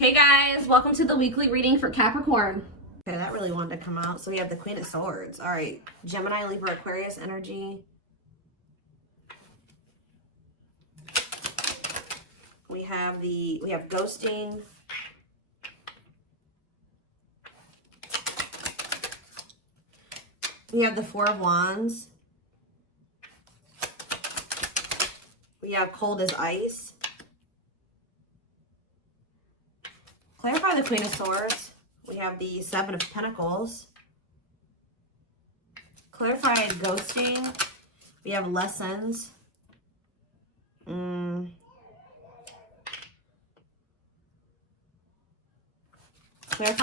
Hey guys, welcome to the weekly reading for Capricorn. Okay, that really wanted to come out. So we have the Queen of Swords. All right, Gemini, Libra, Aquarius energy. We have ghosting. We have the Four of Wands. We have cold as ice. Clarify the Queen of Swords. We have the Seven of Pentacles. Clarify ghosting. We have lessons. Clarify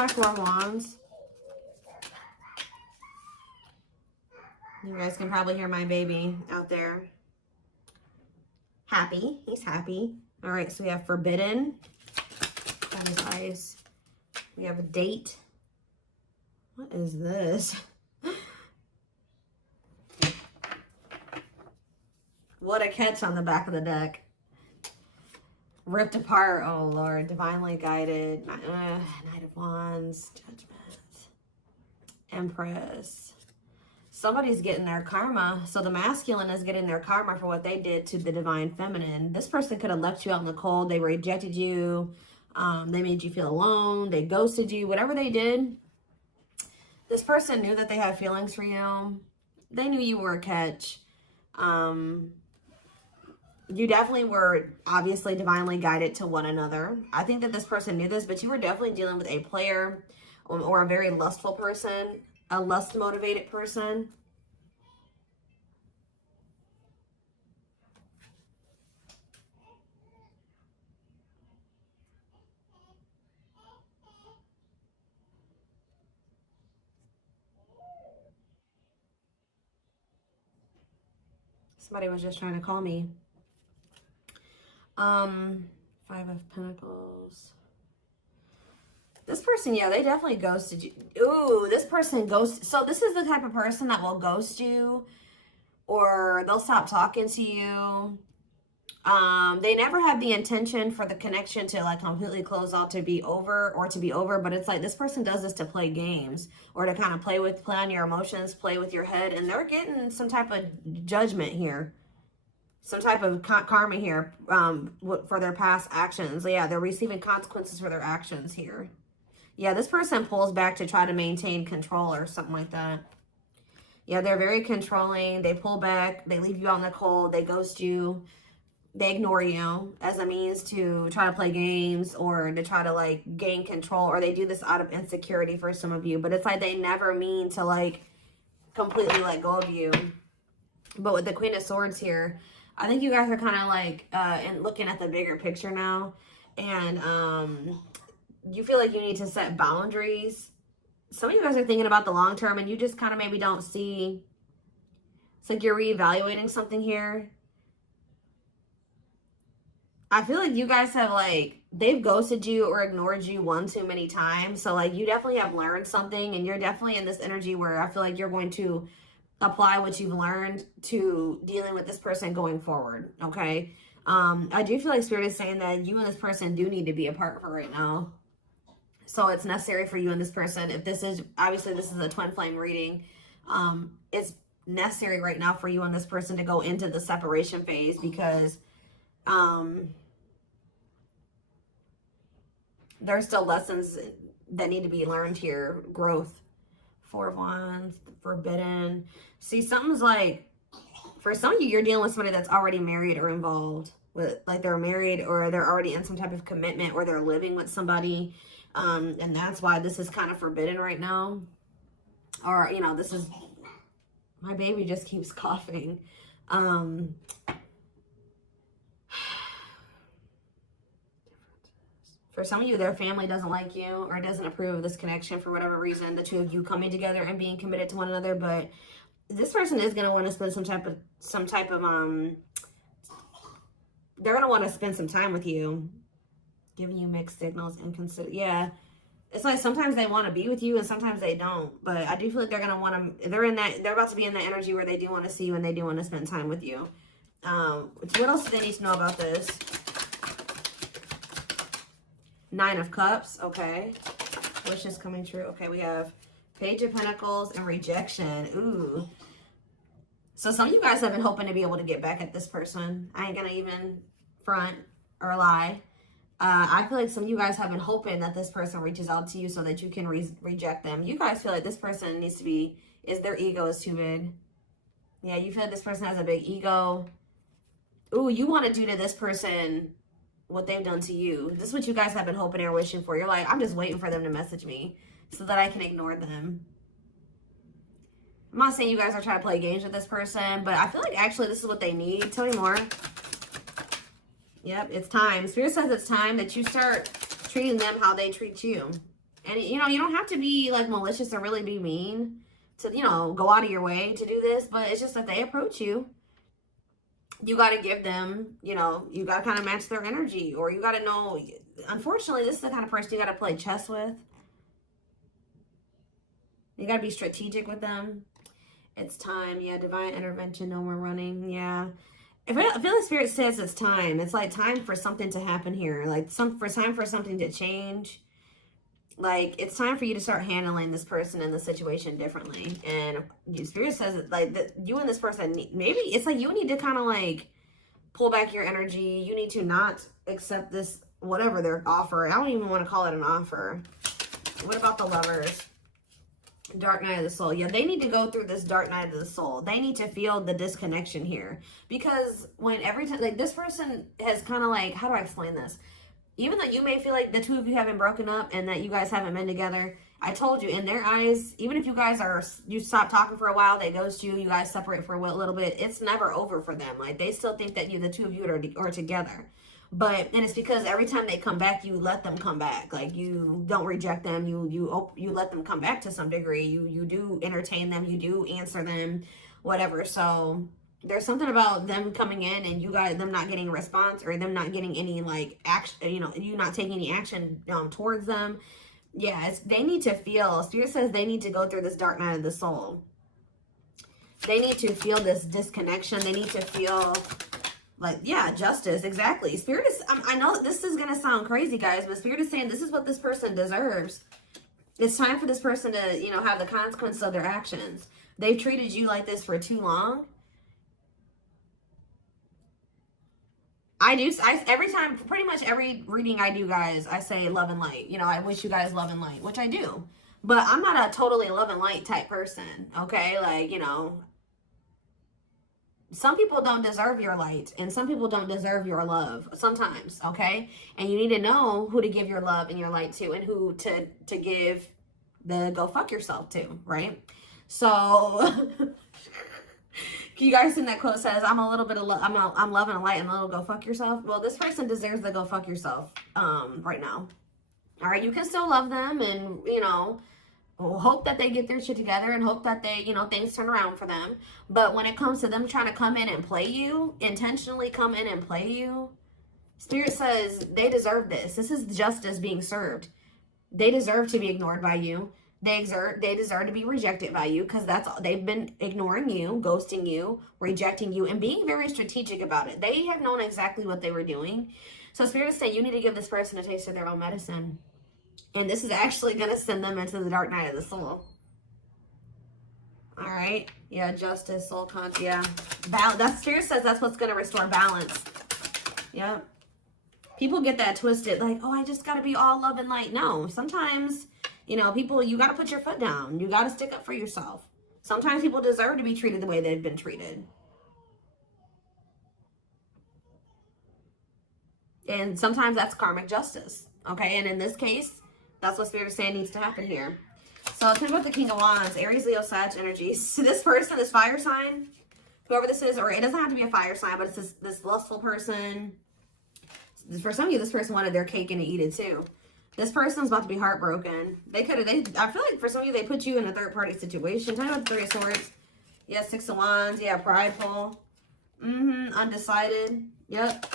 Four of Wands. You guys can probably hear my baby out there. Happy. He's happy. All right, so we have forbidden. That is ice. We have a date. What is this? What a catch on the back of the deck. Ripped apart. Oh, Lord. Divinely guided. Knight of Wands. Judgment. Empress. Somebody's getting their karma. So the masculine is getting their karma for what they did to the divine feminine. This person could have left you out in the cold. They rejected you. They made you feel alone. They ghosted you. Whatever they did, this person knew that they had feelings for you. They knew you were a catch. You definitely were obviously divinely guided to one another. I think that this person knew this, but you were definitely dealing with a player or a very lustful person, a lust-motivated person. Somebody was just trying to call me. Five of Pentacles. This person, yeah, they definitely ghosted you. Ooh, this person ghost. So this is the type of person that will ghost you, or they'll stop talking to you. They never had the intention for the connection to like completely close out, to be over, but it's like this person does this to play games or to kind of play on your emotions, play with your head, and they're getting some type of judgment here. Some type of karma here for their past actions. Yeah, they're receiving consequences for their actions here. Yeah, this person pulls back to try to maintain control or something like that. Yeah, they're very controlling. They pull back. They leave you out in the cold. They ghost you. They ignore you as a means to try to play games or to try to like gain control, or they do this out of insecurity for some of you. But it's like they never mean to like completely let go of you. But with the Queen of Swords here, I think you guys are kind of like and looking at the bigger picture now, and you feel like you need to set boundaries. Some of you guys are thinking about the long term, and you just kind of maybe don't see. It's like you're reevaluating something here. I feel like you guys have like, they've ghosted you or ignored you one too many times. So like you definitely have learned something, and you're definitely in this energy where I feel like you're going to apply what you've learned to dealing with this person going forward. Okay. I do feel like Spirit is saying that you and this person do need to be apart for right now. So it's necessary for you and this person. If this is, obviously this is a twin flame reading. It's necessary right now for you and this person to go into the separation phase, because there's still lessons that need to be learned here. Growth. Four of Wands, forbidden. See, something's like, for some of you, you're dealing with somebody that's already married or involved with, like they're married or they're already in some type of commitment, or they're living with somebody. And that's why this is kind of forbidden right now. Or, you know, this is, my baby just keeps coughing. For some of you, their family doesn't like you or doesn't approve of this connection for whatever reason, the two of you coming together and being committed to one another. But this person is going to want to spend some type of they're going to want to spend some time with you, giving you mixed signals and consider. Yeah. It's like sometimes they want to be with you and sometimes they don't. But I do feel like they're going to want to, they're about to be in that energy where they do want to see you and they do want to spend time with you. What else do they need to know about this? 9 of Cups. Okay. Wishes coming true. Okay, we have Page of Pentacles and rejection. Ooh. So some of you guys have been hoping to be able to get back at this person. I ain't gonna even front or lie. I feel like some of you guys have been hoping that this person reaches out to you so that you can reject them. You guys feel like this person needs to be, their ego is too big. Yeah, you feel like this person has a big ego. Ooh, you want to do to this person what they've done to you. This is what you guys have been hoping and wishing for. You're like, I'm just waiting for them to message me so that I can ignore them. I'm not saying you guys are trying to play games with this person, but I feel like actually this is what they need. Tell me more. Yep, it's time. Spirit says it's time that you start treating them how they treat you. And, you know, you don't have to be, like, malicious or really be mean to, you know, go out of your way to do this. But it's just that they approach you. You got to give them, you know, you got to kind of match their energy. Or you got to know, unfortunately, this is the kind of person you got to play chess with. You got to be strategic with them. It's time. Yeah, divine intervention. No more running. Yeah. I feel like Spirit says it's time. It's like time for something to happen here. Like time for something to change. Like it's time for you to start handling this person and the situation differently. And Spirit says it, like that you and this person, maybe it's like you need to kind of like pull back your energy. You need to not accept this, whatever their offer. I don't even want to call it an offer. What about the Lovers? Dark night of the soul. Yeah, they need to go through this dark night of the soul. They need to feel the disconnection here. Because when every time, like this person has kind of like, how do I explain this? Even though you may feel like the two of you haven't broken up and that you guys haven't been together, I told you, in their eyes, even if you guys you stop talking for a while, they ghost you, you guys separate for a little bit, it's never over for them. Like they still think that the two of you are together. And it's because every time they come back, you let them come back. Like you don't reject them. You let them come back to some degree. You do entertain them. You do answer them, whatever. So there's something about them coming in and them not getting a response or them not getting any like action. You know, you not taking any action towards them. Yeah, they need to feel. Spirit says they need to go through this dark night of the soul. They need to feel this disconnection. They need to feel. Like, yeah, justice, exactly. Spirit is, I know this is going to sound crazy, guys, but Spirit is saying this is what this person deserves. It's time for this person to, you know, have the consequences of their actions. They've treated you like this for too long. Every time, pretty much every reading I do, guys, I say love and light. You know, I wish you guys love and light, which I do. But I'm not a totally love and light type person, okay? Like, you know, some people don't deserve your light and some people don't deserve your love sometimes, okay? And you need to know who to give your love and your light to and who to give the go fuck yourself to, right? So you guys seen that quote says, I'm a little bit of I'm loving a light and a little go fuck yourself. Well, this person deserves the go fuck yourself right now. All right, you can still love them and, you know, hope that they get their shit together and hope that they, you know, things turn around for them. But when it comes to them trying to come in and play you, intentionally come in and play you, Spirit says they deserve this. This is justice being served. They deserve to be ignored by you. They deserve to be rejected by you because that's all. They've been ignoring you, ghosting you, rejecting you, and being very strategic about it. They have known exactly what they were doing. So Spirit is saying you need to give this person a taste of their own medicine. And this is actually going to send them into the dark night of the soul. All right. Yeah, justice, soul conscious. Yeah. That Spirit says that's what's going to restore balance. Yep. People get that twisted. Like, oh, I just got to be all love and light. No. Sometimes, you know, people, you got to put your foot down. You got to stick up for yourself. Sometimes people deserve to be treated the way they've been treated. And sometimes that's karmic justice. Okay. And in this case, that's what Spirit is saying needs to happen here. So tell me about the King of Wands, Aries, Leo, Sag energies. So this person, this fire sign, whoever this is, or it doesn't have to be a fire sign, but it's this lustful person. For some of you, this person wanted their cake and to eat it too. This person's about to be heartbroken. I feel like for some of you, they put you in a third party situation. Tell me about the Three of Swords. Yeah, Six of Wands. Yeah, prideful. Undecided. Yep.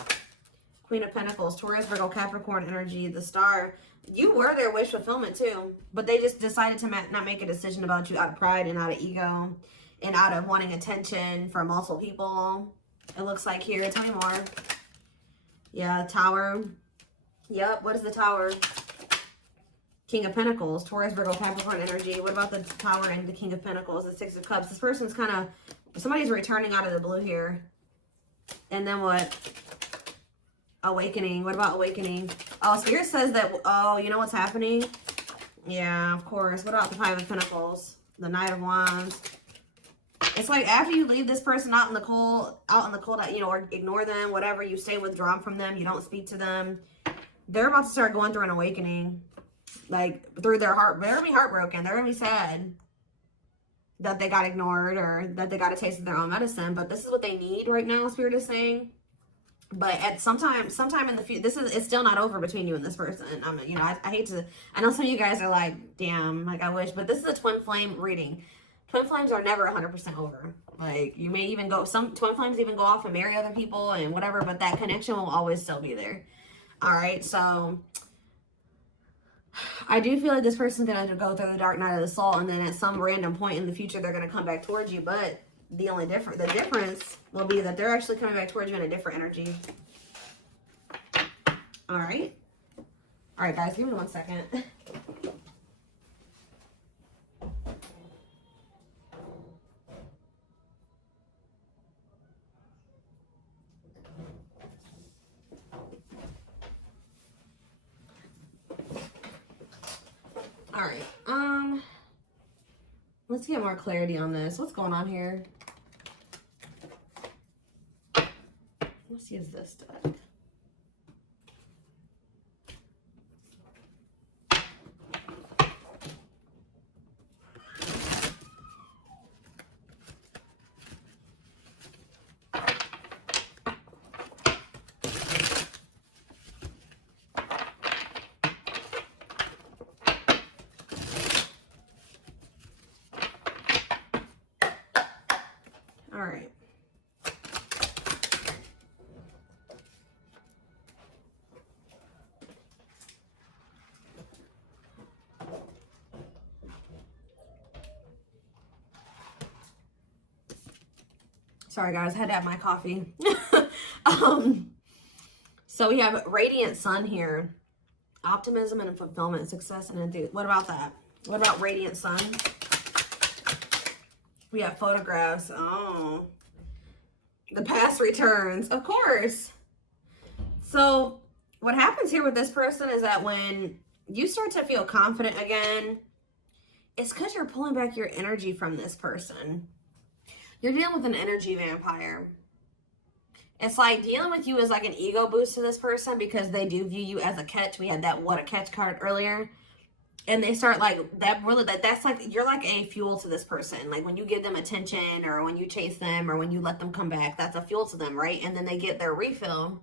Queen of Pentacles, Taurus, Virgo, Capricorn energy, the Star. You were their wish fulfillment too, but they just decided to not make a decision about you out of pride and out of ego and out of wanting attention from multiple people. It looks like here. Tell me more. Yeah, Tower. Yep. What is the Tower? King of Pentacles, Taurus, Virgo, Capricorn energy. What about the Tower and the King of Pentacles, the Six of Cups? This person's kind of, somebody's returning out of the blue here. And then what? Awakening. What about awakening? Oh, Spirit says that, oh, you know what's happening? Yeah, of course. What about the Five of Pentacles? The Knight of Wands. It's like after you leave this person out in the cold, you know, or ignore them, whatever, you stay withdrawn from them, you don't speak to them. They're about to start going through an awakening. Like, through their heart. They're going to be heartbroken. They're going to be sad that they got ignored or that they got a taste of their own medicine. But this is what they need right now, Spirit is saying. But at sometime in the future, it's still not over between you and this person. You know, I hate to, I know some of you guys are like, damn, like I wish, but this is a twin flame reading. Twin flames are never 100% over. Like, you may even go, some twin flames even go off and marry other people and whatever, but that connection will always still be there. All right, so I do feel like this person's going to go through the dark night of the soul, and then at some random point in the future, they're going to come back towards you, but the difference will be that they're actually coming back towards you in a different energy. All right. All right, guys, give me 1 second. All right. Let's get more clarity on this. What's going on here? Let's use this deck. All right. Sorry guys, I had to have my coffee. So we have radiant sun here. Optimism and fulfillment, success and enthusiasm. What about that? What about radiant sun? We have photographs. Oh, the past returns, of course. So what happens here with this person is that when you start to feel confident again, it's because you're pulling back your energy from this person. You're dealing with an energy vampire. It's like dealing with you is like an ego boost to this person because they do view you as a catch. We had that what a catch card earlier. And they start like that really that's like you're like a fuel to this person. Like when you give them attention or when you chase them or when you let them come back, that's a fuel to them, right? And then they get their refill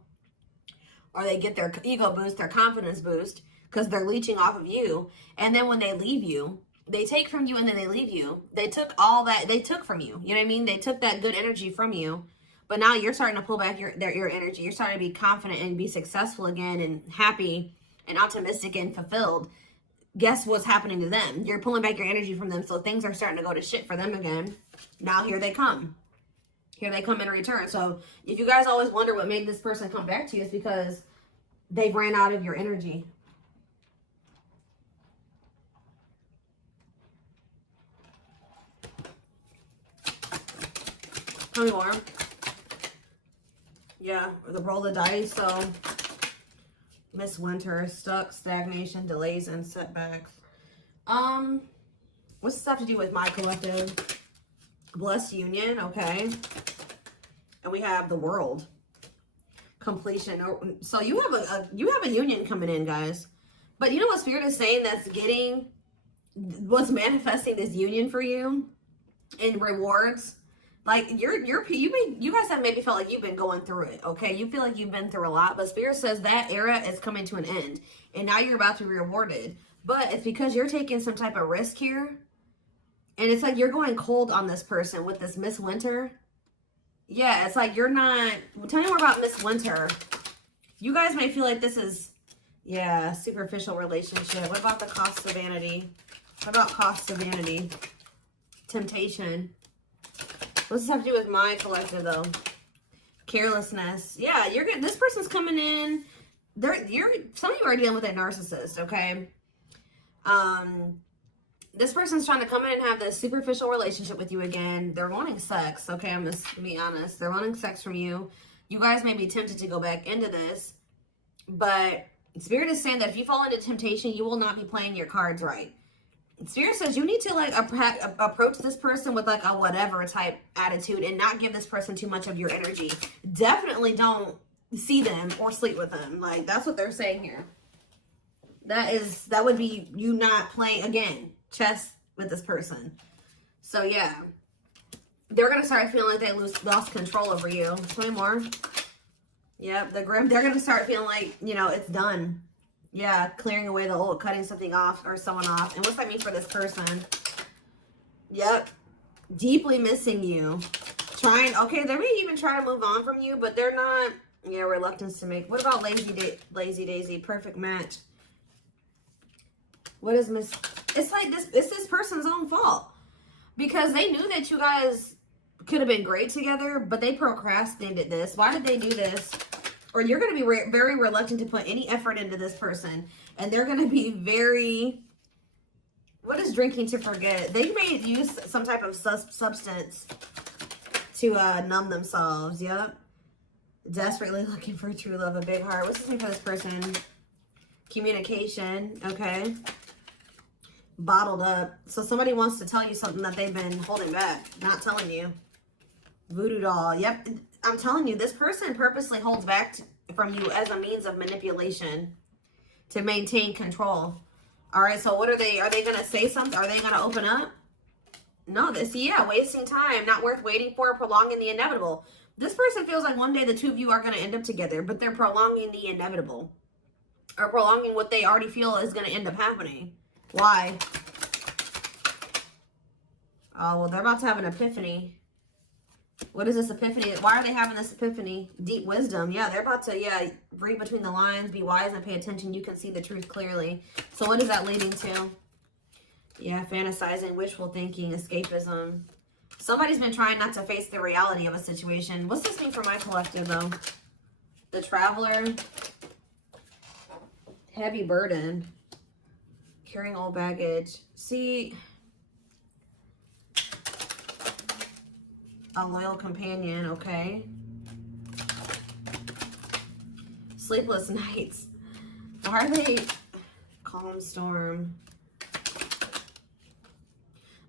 or they get their ego boost, their confidence boost because they're leeching off of you. And then when they leave you, they take from you and then they leave you. They took all that they took from you. You know what I mean? They took that good energy from you. But now you're starting to pull back your energy. You're starting to be confident and be successful again and happy and optimistic and fulfilled. Guess what's happening to them? You're pulling back your energy from them, so things are starting to go to shit for them again. Now here they come. Here they come in return. So if you guys always wonder what made this person come back to you, it's because they ran out of your energy. Tell me more. Yeah, the roll of the dice. So Miss Winter, stuck, stagnation, delays, and setbacks. What's this have to do with my collective? Blessed union, okay. And we have the world. Completion. So you have a union coming in, guys. But you know what Spirit is saying what's manifesting this union for you in rewards? Like you guys have maybe felt like you've been going through it, okay? You feel like you've been through a lot, but Spirit says that era is coming to an end, and now you're about to be rewarded. But it's because you're taking some type of risk here, and it's like you're going cold on this person with this Miss Winter. Yeah, it's like you're not. Tell me more about Miss Winter. You guys may feel like this is, yeah, superficial relationship. What about the cost of vanity? What about cost of vanity? Temptation. What's this have to do with my collective, though? Carelessness. Yeah, you're good. This person's coming in. some of you are dealing with a narcissist, okay? This person's trying to come in and have this superficial relationship with you again. They're wanting sex, okay? I'm just to be honest. They're wanting sex from you. You guys may be tempted to go back into this, but Spirit is saying that if you fall into temptation, you will not be playing your cards right. Spirit says you need to like approach this person with like a whatever type attitude and not give this person too much of your energy. Definitely don't see them or sleep with them. Like, that's what they're saying here. That would be you not playing, again, chess with this person. So yeah, they're gonna start feeling like they lost control over you. Tell me more. Yep, they're gonna start feeling like, you know, it's done. Yeah, clearing away the old, cutting something off or someone off. And what's that mean for this person? Yep, deeply missing you. Okay, they may even try to move on from you, but they're not. Yeah, reluctance to make. What about Lazy Daisy? Perfect match. What is it's like it's this person's own fault. Because they knew that you guys could have been great together, but they procrastinated this. Why did they do this? Or you're going to be very reluctant to put any effort into this person. And they're going to be very... What is drinking to forget? They may use some type of substance to numb themselves. Yep. Desperately looking for true love, a big heart. What's this mean for this person? Communication. Okay. Bottled up. So somebody wants to tell you something that they've been holding back, not telling you. Voodoo doll. Yep. I'm telling you, this person purposely holds back from you as a means of manipulation to maintain control. All right. So what are they going to say something? Are they going to open up? No, wasting time, not worth waiting for, prolonging the inevitable. This person feels like one day the two of you are going to end up together, but they're prolonging the inevitable. Or prolonging what they already feel is going to end up happening. Why? Oh, well, they're about to have an epiphany. What is this epiphany? Why are they having this epiphany? Deep wisdom. Yeah, they're about to, read between the lines, be wise and pay attention. You can see the truth clearly. So what is that leading to? Yeah, fantasizing, wishful thinking, escapism. Somebody's been trying not to face the reality of a situation. What's this mean for my collective, though? The Traveler. Heavy burden. Carrying old baggage. See, a loyal companion, okay. Sleepless nights. Why are they? Calm storm.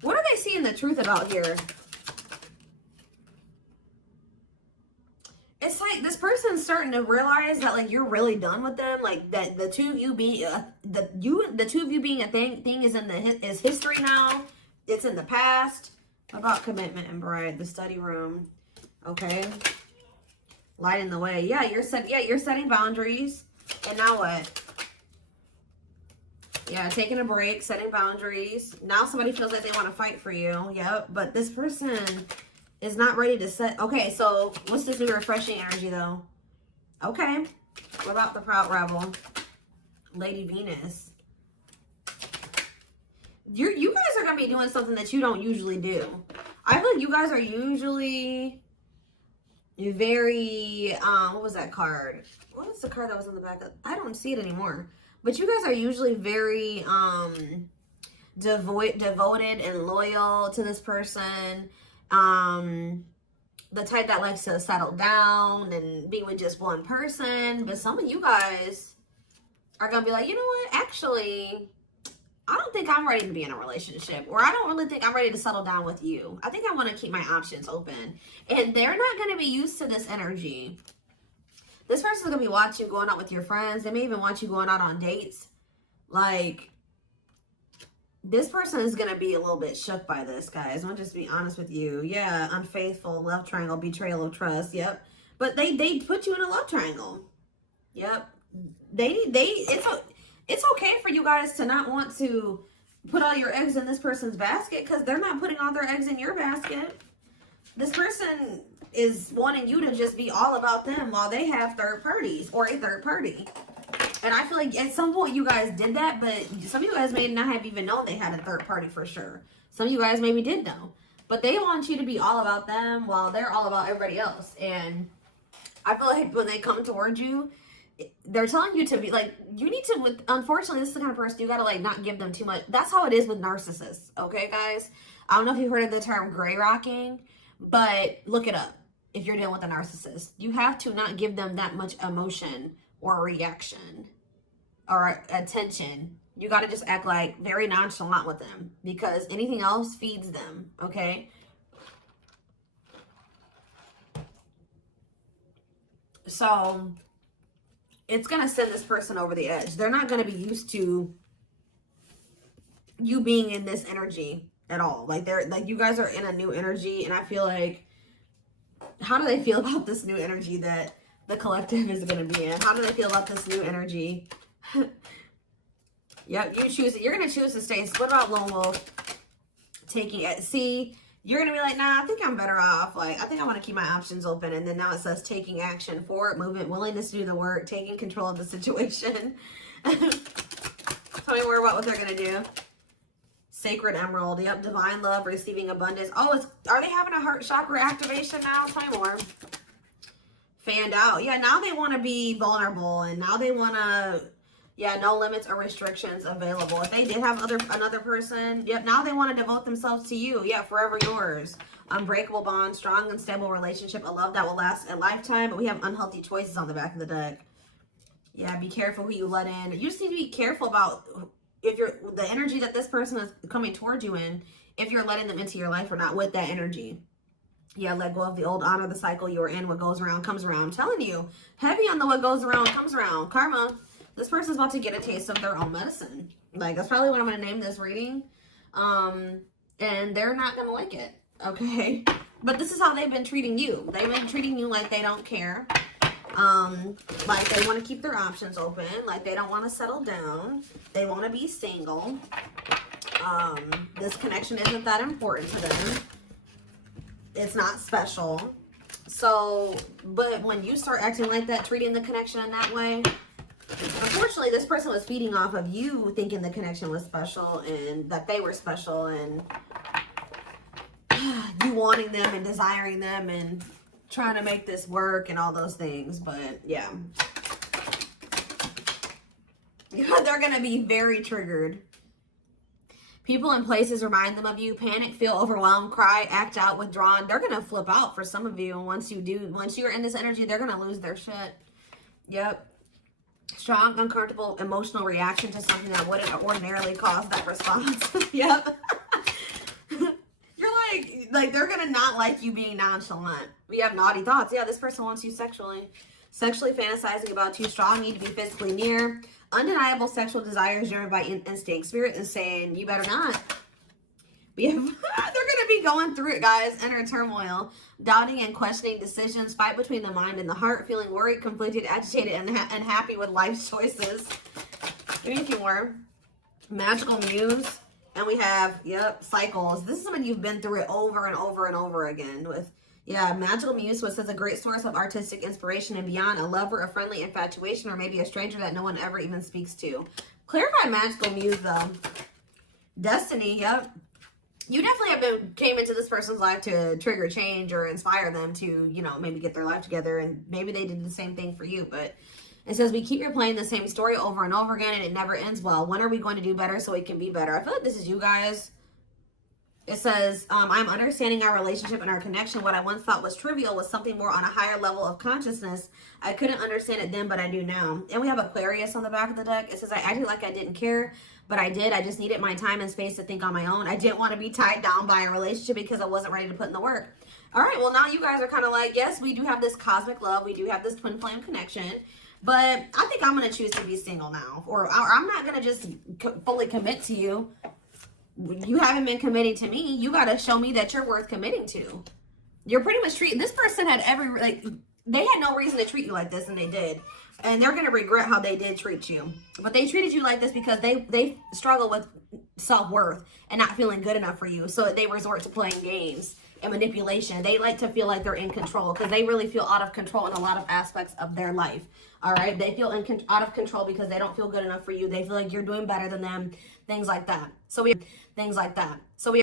What are they seeing the truth about here? It's like this person's starting to realize that like you're really done with them. Like that the two of you being the two of you being a thing is is history now. It's in the past. About commitment and bride, the study room. Okay. Lighting the way. Yeah, you're setting boundaries. And now what? Yeah, taking a break, setting boundaries. Now somebody feels like they want to fight for you. Yep. But this person is not ready to set. Okay, so what's this new refreshing energy though? Okay. What about the Proud Rebel? Lady Venus. You guys are going to be doing something that you don't usually do. I feel like you guys are usually very, what was that card? What was the card that was on the back? I don't see it anymore. But you guys are usually very devoted and loyal to this person. The type that likes to settle down and be with just one person. But some of you guys are going to be like, you know what? Actually, I don't think I'm ready to be in a relationship, or I don't really think I'm ready to settle down with you. I think I want to keep my options open. And they're not going to be used to this energy. This person's going to be watching you going out with your friends. They may even watch you going out on dates. Like, this person is going to be a little bit shook by this, guys. I'll just be honest with you. Yeah, unfaithful, love triangle, betrayal of trust. Yep. But they put you in a love triangle. Yep. It's okay for you guys to not want to put all your eggs in this person's basket because they're not putting all their eggs in your basket. This person is wanting you to just be all about them while they have third parties or a third party. And I feel like at some point you guys did that, but some of you guys may not have even known they had a third party for sure. Some of you guys maybe did know. But they want you to be all about them while they're all about everybody else. And I feel like when they come towards you, they're telling you to be like, you need to, unfortunately, this is the kind of person you got to like not give them too much. That's how it is with narcissists. Okay, guys? I don't know if you've heard of the term gray rocking, but look it up. If you're dealing with a narcissist, you have to not give them that much emotion or reaction or attention. You got to just act like very nonchalant with them, because anything else feeds them. Okay. So it's going to send this person over the edge. They're not going to be used to you being in this energy at all. Like they're like, you guys are in a new energy, and I feel like, how do they feel about this new energy that the collective is going to be in? How do they feel about this new energy? Yep, you choose it. You're going to choose to stay. So what about Lone Wolf taking it? See, you're going to be like, nah, I think I'm better off. Like, I think I want to keep my options open. And then now it says taking action, forward movement, willingness to do the work, taking control of the situation. Tell me more about what they're going to do. Sacred Emerald. Yep, divine love, receiving abundance. Oh, are they having a heart chakra activation now? Tell me more. Fanned out. Yeah, now they want to be vulnerable, and now they want to, yeah, no limits or restrictions available. If they did have another person, yep, now they want to devote themselves to you. Yeah, forever yours. Unbreakable bond, strong and stable relationship, a love that will last a lifetime. But we have unhealthy choices on the back of the deck. Yeah, be careful who you let in. You just need to be careful about if the energy that this person is coming towards you in, if you're letting them into your life or not with that energy. Yeah, let go of the old, honor the cycle you're in. What goes around comes around. I'm telling you, heavy on the what goes around comes around. Karma. This person's about to get a taste of their own medicine. Like, that's probably what I'm going to name this reading. And they're not going to like it. Okay? But this is how they've been treating you. They've been treating you like they don't care. Like they want to keep their options open. Like they don't want to settle down. They want to be single. This connection isn't that important to them. It's not special. So, but when you start acting like that, treating the connection in that way, unfortunately, this person was feeding off of you thinking the connection was special and that they were special, and you wanting them and desiring them and trying to make this work and all those things. But yeah, they're going to be very triggered. People and places remind them of you. Panic, feel overwhelmed, cry, act out, withdrawn. They're going to flip out for some of you. And once you're in this energy, they're going to lose their shit. Yep. Strong, uncomfortable, emotional reaction to something that wouldn't ordinarily cause that response. Yep. You're like they're going to not like you being nonchalant. We have naughty thoughts. Yeah, this person wants you sexually. Sexually fantasizing about you. Strong need to be physically near. Undeniable sexual desires driven by instinct. Spirit is saying, you better not. They're going to be going through it, guys. Inner turmoil. Doubting and questioning decisions. Fight between the mind and the heart. Feeling worried, conflicted, agitated, and unhappy with life's choices. Give me a few more. Magical muse. And we have, yep, cycles. This is when you've been through it over and over and over again with, yeah, magical muse, which says a great source of artistic inspiration and beyond, a lover, a friendly infatuation, or maybe a stranger that no one ever even speaks to. Clarify magical muse, though. Destiny, yep. You definitely came into this person's life to trigger change or inspire them to, you know, maybe get their life together, and maybe they did the same thing for you. But it says we keep replaying the same story over and over again, and it never ends well. When are we going to do better so it can be better? I feel like this is you guys. It says, I'm understanding our relationship and our connection. What I once thought was trivial was something more on a higher level of consciousness. I couldn't understand it then, but I do now. And we have Aquarius on the back of the deck. It says, I acted like I didn't care, but I did. I just needed my time and space to think on my own. I didn't want to be tied down by a relationship because I wasn't ready to put in the work. All right, well, now you guys are kind of like, yes, we do have this cosmic love. We do have this twin flame connection. But I think I'm going to choose to be single now. Or I'm not going to just fully commit to you. You haven't been committing to me. You got to show me that you're worth committing to. You're pretty much treating, this person had they had no reason to treat you like this, and they did. And they're going to regret how they did treat you. But they treated you like this because they struggle with self-worth and not feeling good enough for you. So they resort to playing games and manipulation. They like to feel like they're in control because they really feel out of control in a lot of aspects of their life. All right? They feel out of control because they don't feel good enough for you. They feel like you're doing better than them. Things like that. So we